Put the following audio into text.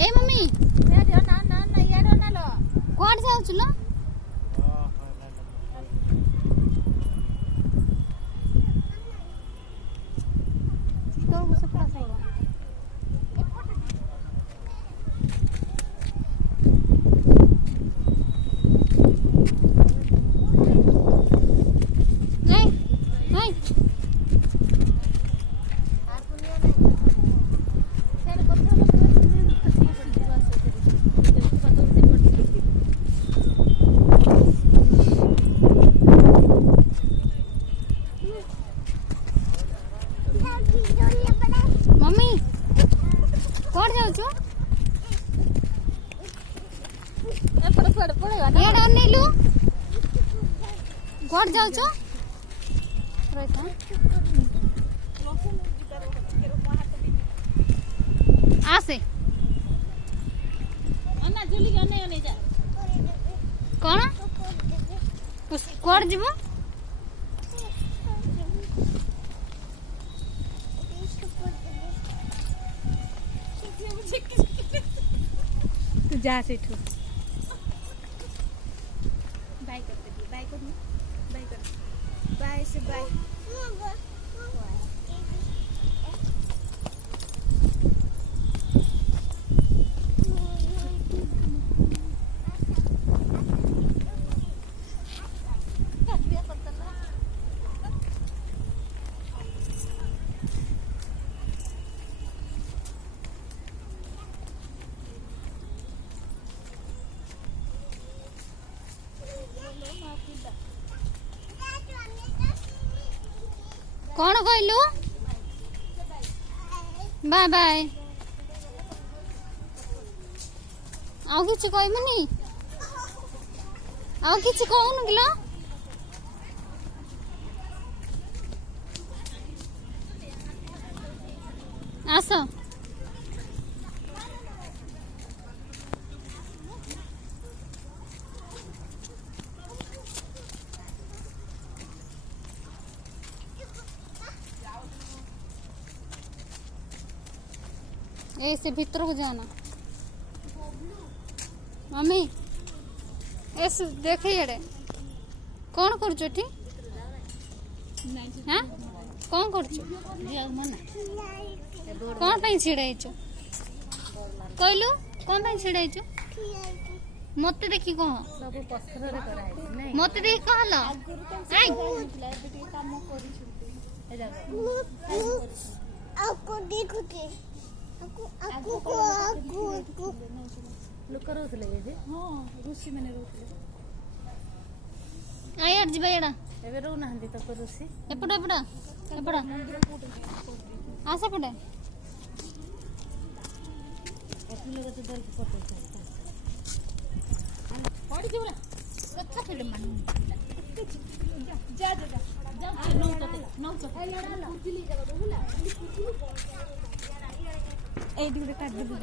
ए mummy कुआडे जाउछु ल mummy कुआडे जाउछु एडा नीलू कुआडे जाउछु आसे कौन कुआडे जीवो तू जा सेठू बाय कर दे बाय कर बाय से बाय कौन कहलु बाय बाय आउ किछि कहबनी आउ किछि कहनु किलो आस ऐसे भीतर को जाना मम्मी ऐसे देखे ये कौन कर हाँ कौन कर कौन पे छिड़ाई कहलु कौन पे छिड़ाई मत देखी कह मत देखी कहल लोक रोथले जे हां ऋषि माने रोथले आयर जी भाईडा एबे रो नाहंदी तो ऋषि एपडा एपडा एपडा आसे पडे एथि लोग तो दर फोटो पड़ी जोला कच्चा फेड मान जा जा जा जा नौ तो ए लड़ा ला कुचली जगह होला ए दिगरे काट दे